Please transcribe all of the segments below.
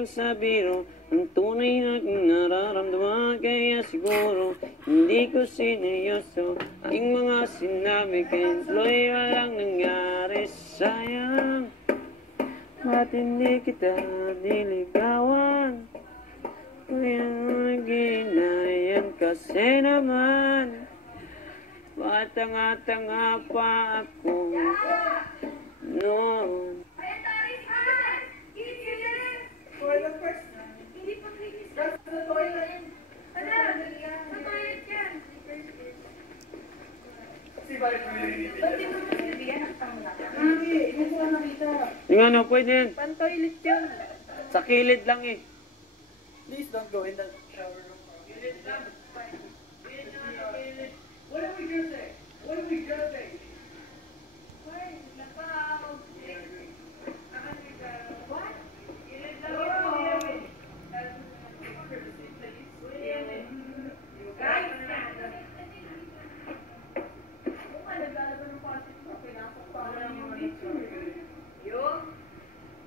lang sa biro. Ang tunay aking nararamdaman, kaya siguro hindi ko sineryoso aking mga sinabi. Kaya tuloy walang nangyari, sayang. Ba't hindi kita niligawan? Kaya naginayan kasi naman. Ba't tanga-tanga pa ako noon? Yung ano, pwede yan. Pan-toilet yun. Sa kilid lang eh. Please don't go in the shower room. Kilid lang. What are we gonna say? What are we gonna say?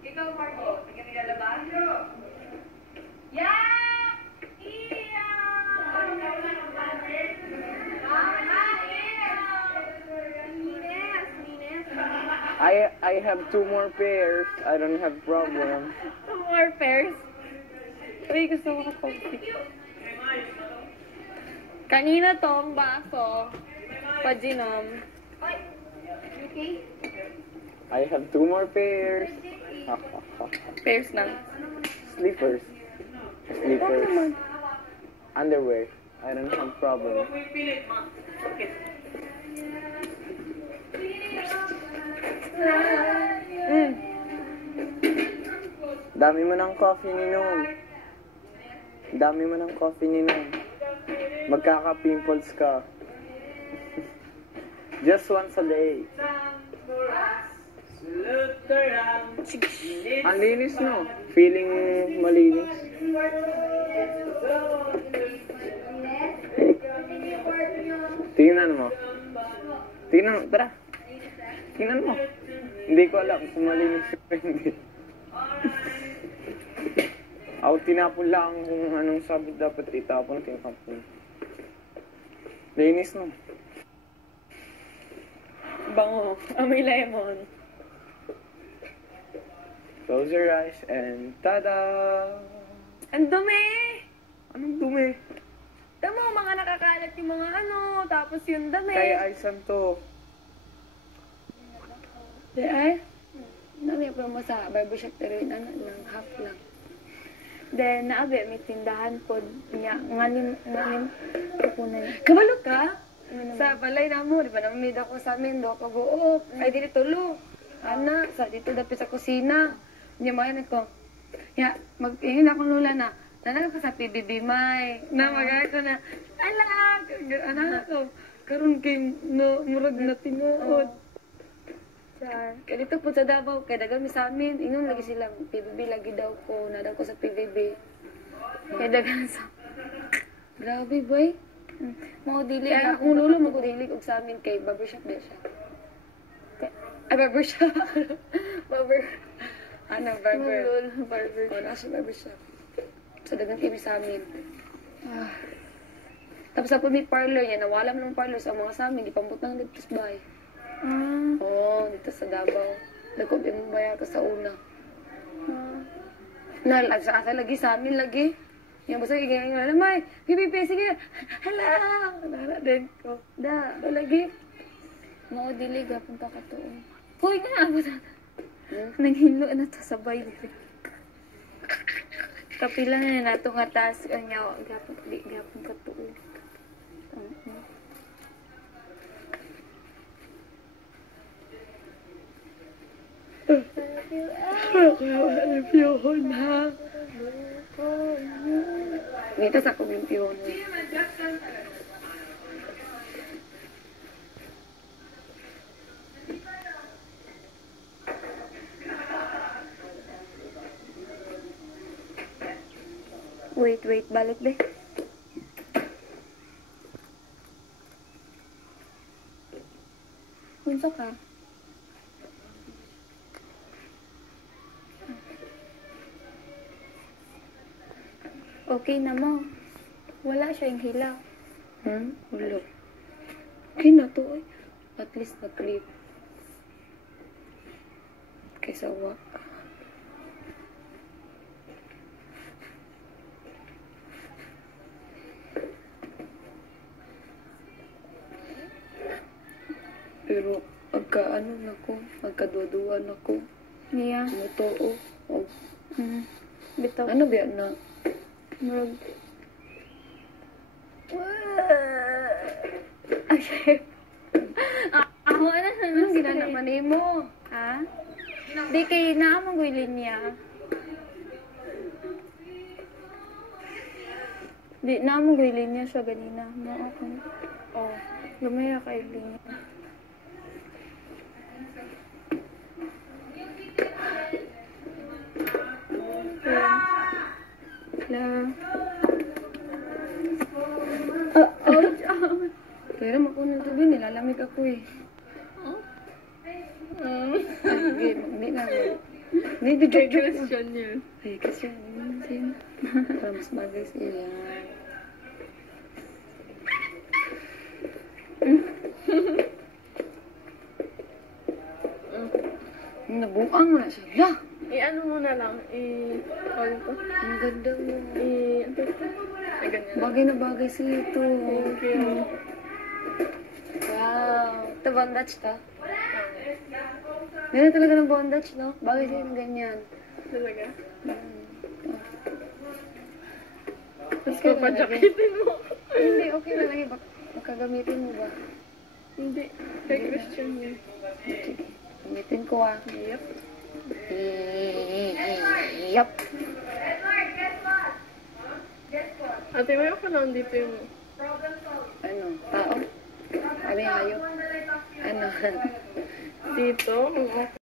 Ikaw, Marco, hindi ka nilalabas? Yeah! Iya! I have 2 more pairs. I don't have problem. 2 more pairs? Uy, gusto ko ka-coffee. Kanina tong baso, pajinom. Okay? I have 2 more pairs. Pairs lang. Slippers. Slippers. Underwear. I don't have problem. Dami mo ng coffee ninom. Dami mo ng coffee ninom. Magkaka-pimples ka. Just once a day. Ang linis, no? Feeling malinis. Tingnan mo. Tingnan mo, tara. Tingnan mo. Hindi ko alam kung malinis o hindi. Ako tinapon lang kung anong sabi dapat itapon, tinapon. Linis, no? Bango. Amoy lemon. Close your eyes and tada! Ang dumi! Anong dumi? Tama, mga nakakalat yung mga ano, tapos yung dami. Kaya aysan to. Di ay? Dami pa mo sa barbershop pero yun ano lang, half lang. Then, naabi, may tindahan po niya. Nganim, kukunan. Kabalo ka? Sa balay na mo, di ba namamid ako sa amin, do ako buok. Ay, dili tulo. Ana, sa dito dapit sa kusina. Niya mga ko. Ya, mag-ingin akong lula na. Nanalo ko sa PBB May. Na magaya ko na, anak! Anak ko. Karoon kay no, murag na tinuod. Kaya dito po sa Davao, kaya dagami sa amin. Ingon lagi silang PBB lagi daw ko. Nadaw ko sa PBB. Kaya dagan sa... Grabe, boy. Mga dili. Ay, akong lulo magkudilig og sa amin kay barbershop din siya. Ay, barbershop. Barber. Barber. O, nasa barbershop. So, dagang kami sa amin. Tapos ako may parlor yan. Nawala mo ng parlor sa mga sa amin. Ipambutang dito sa bahay. Oo, dito sa Davao. Nagkubi mo baya ka sa una. Sa lagi sa amin lagi. Yung basta kikingin mo, May, pipipi, sige. Hala, nara din ko. Lagi. Mga dilig, punta ka to. Hoy nga, nanghilo na to sabay. Kapila na na ito nga taas kanya. Gapon ka to. Piyahon ha. Dito sa kuming piyahon. Wait, balik deh. Unsa ka? Okay na mo. Wala siyang hila. Wala. Okay na to, ay. At least nag-clip. Kaysa wa. Pero, ano na ko, magkaduduan ako. Niya. Mutuo. O, Bitaw. ano ba na? Murag. Ah, chef. Ako na sa Anong ginanaman mo? Ha? Di kay naamang ko linya. Di naamang ko linya siya ganina. Mo ako. Oh, lumaya kay linya. Hello. Pero makunan to din, nilalamig ako eh. Sige, hindi na. Hindi, joke. Question yun. Ay, kasi sin. Para mas bagay sila. Nabuang na siya. I-ano mo na lang. I-call ko. Ang ganda mo. Ano ito? Ay, ganyan. Bagay na bagay sa ito. Thank you. Wow. Ito bondage to? Ganyan talaga ng bondage, no? Bagay sa'yo ng ganyan. Talaga? Tapos Okay ko na pa lagi. jacketin mo. Hindi, okay na lagi. Makagamitin mo ba? Hindi. Kay Christian yun. Sige. Gamitin ko ah. Yep. Yup. Ate, may ako na dito yung... Ano? Tao? Ano yung hayop? Ano? Dito? Ang